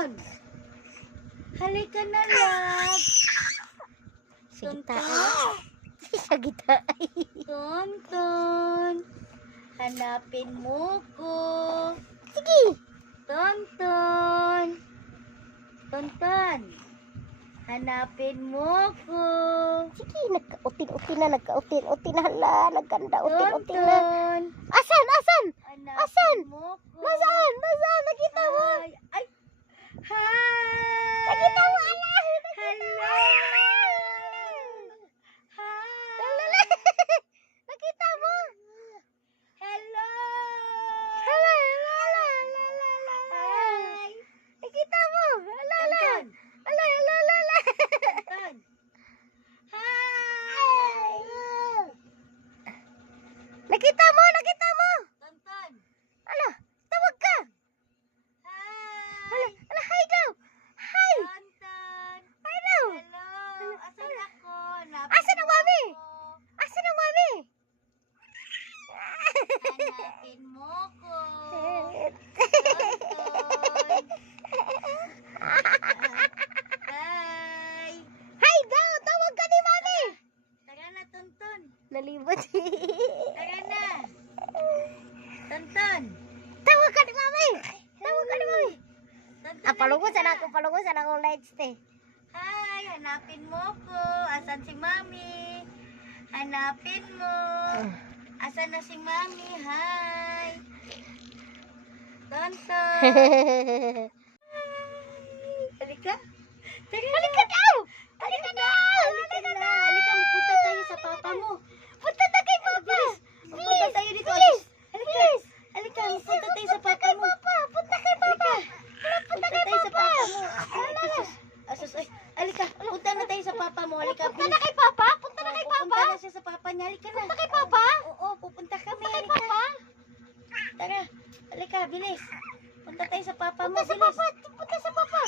Tonton. Halika na, love. Tonton. Sige tayo. Tonton. Hanapin mo ko. Sige. Tonton. Tonton. Hanapin mo ko. Sige, nagka-utin-utin na, nagka-utin-utin na, hala, nagkanda-utin-utin na. Tonton. Asan? Asan? Asan? Hanapin mo ko. Nasaan? Nasaan? Nakita mo? Ay. Ay. Hi. Nakita mo, ala. Hello. Hi. Lala. Nakita mo? Hello. Hala, lala, lala, lala. Hi. Nakita mo? Ala, ala. Tonton. Ala, ala, ala. Tonton. Hi. Nakita mo? Nakita mo? Tonton. Ala, tawag ka. Hi. Ala, ala, hi daw. Hi. Tonton. Hi daw. Hello. Asan ako? Asan ang mami? Asan ang mami? Hanapin mo ko. Tonton. Hi. Hi daw, tawag ka ni mami. Tara na, Tonton. Nalibot. Tara na. Tonton. Tawag ka ni mami. Tawag ka ni mami. Tonton, Palungusan halika. ako, palungusan ako lights te. Hi, hanapin mo ko. Asan si Mami? Hanapin mo. Asan na si Mami? Hi. Tonton. Halika. Tara na. Halika daw. Halika daw. Halika na. Halika, magpunta tayo sa papa mo. Punta na kay papa. Magpunta tayo dito. Bilis. Halika. Bilis. Halika, magpunta tayo sa papa mo. Punta kay papa. Punta tayo sa papa mo. Asus, ay. Halika, punta na tayo sa papa mo. Halika, Punta na kay papa. Punta na kay papa. Pupunta na siya sa papa niya. Halika na. Punta kay papa. Oo, pupunta kami. Punta kay Halika. papa. Tara. Halika, bilis. Punta tayo sa papa mo. Punta sa Bilis. papa. Punta sa papa.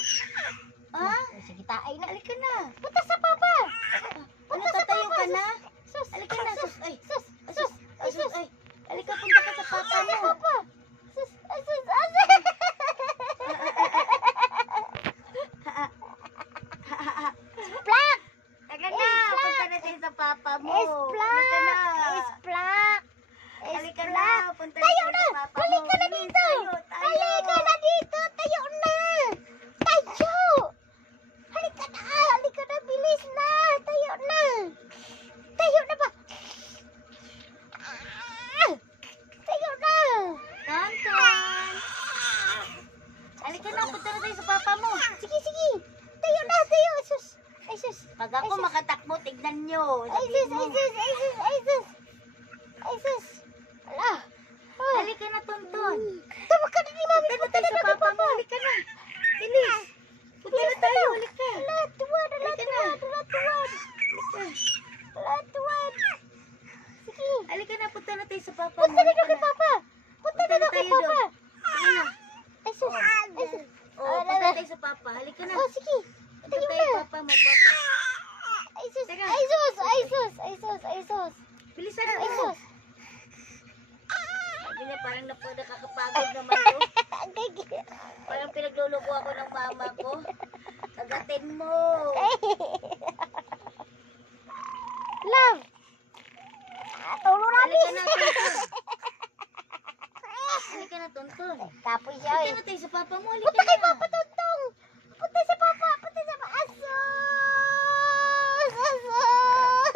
Ha? Sige tayo na. Halika na. Punta sa papa. Ano, Punta sa tatayo papa. ka na? Sus. Halika na, sus. Ay. Sus. Asus, Sus. asus, ay. Halika, punta ka sa papa Punta mo. sa papa. Sus. Sus. Plak. Tara na, punta na tayo sa papa mo. Esplak. Halika na. Esplak. Halika na, punta na Tayo tayo na. sa papa mo. Halika na Bilis, dito. tayo. Halika na dito. Tayo na. Tayo. Halika na. Halika na. Bilis na. Tayo na. Tayo na ba? Tayo na. Tonton. Halika na, punta na tayo sa papa mo. Sige, sige. Tayo na. Tayo. Ay, sus. Ay, sus. Pag ako makatakbo, tignan nyo. Ay, Sabihin sus. mo. Ay, sus. Ay, sus. Ay, sus. Ay, sus. Ala. Halika na, Tonton. Tawag ka na ni mami. Punta na tayo sa papa mo. Halika na. Bilis. Punta na tayo. Halika. Ala, tuwad. Ala, Halika na. tuwad. Ala, tuwad. Ala, tuwad. Sige. Halika na, punta na tayo sa papa mo. Punta na daw Halika kay Papa. Punta na daw kay tayo Papa. doon. Sige na. Ay, sus. Ay, sus. Oh, punta tayo sa papa. Halika na. Oh, sige. Punta Tayo tayo na. papa mo, papa. Ay, sus. Teka. Ay, sus. Ay, sus. Ay, sus. Ay, sus. Bilisan Ay, mo. sus. Sabi niya, parang nakakapagod naman to. Ang gigi. Parang pinagluluko ako ng mama ko. Kagatin mo. Love. Tulong Halika namin. na, Tonton. Halika na, Tonton. Kapoy siya Punta eh. na tayo sa papa mo. Halika Punta kay na. Papa, Tontong. Punta sa Papa. Punta sa Papa. Asus. Asus.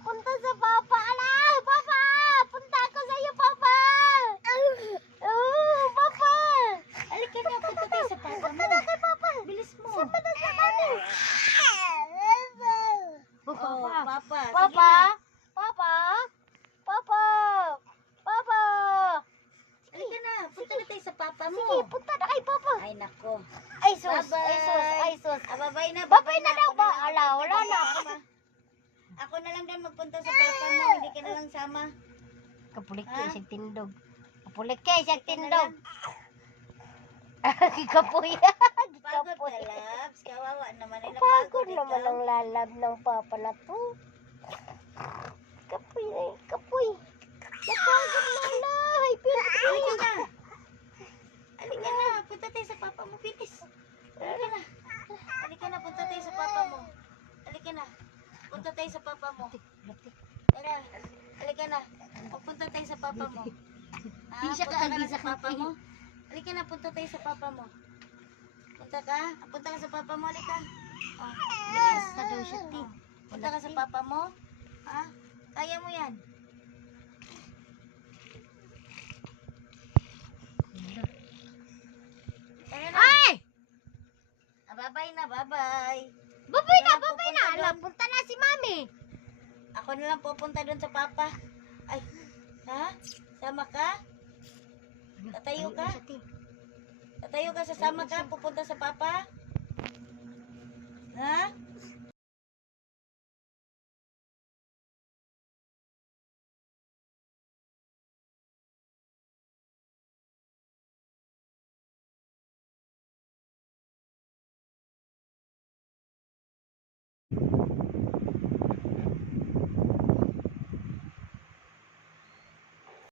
Punta sa Papa. Ala, Papa. Punta ako sa iyo, Papa. Oh, Papa. Halika na, punta tayo sa papa mo. Punta na kay Papa. Bilis mo. Saan ba na sa mami? Oh, papa. Sige Papa. na. Papa. Papa. Papa. Halika na, punta na tayo sa papa mo. Sige, punta na kay Papa. Ay, nako. Ay, sus. Bye-bye. Ay, sus. Ay, sus. Babay na, Babay na daw Ako ba? lang. Ala, wala na. Ako na lang din magpunta sa papa mo. Hindi ka na lang sama. Kapulik Ha? kayo siyang tindog. Kapulik kayo siyang Ito na tindog. lang. Kapoy. Pagod Kapoy. ka, Labs. Kawawa naman. Ay, Pagod napagod naman ikaw. ang lalab ng papa na to. Kapoy na yun. Kapoy. Napagod na. Ay, pero Halika na. Halika na. Punta tayo sa papa papa mo. Di siya Punta ka na kaagi sa sa papa kanya. mo. Halika na, punta tayo sa papa mo. Punta ka? Punta ka sa papa mo, halika. Oh, bilis. Sa daw siya, ti. Punta ka sa papa mo. Ha? Kaya mo yan. Kaya na. Ay! Bye-bye na, bye-bye. Babay na, Wala, babay pupunta na. doon. Alam, punta na si Mami. Ako na lang pupunta doon sa papa. Ay, ha? Sama ka? Tatayo ka? Siya, ti. Tatayo ka, sasama ka? Pupunta sa papa? Ha?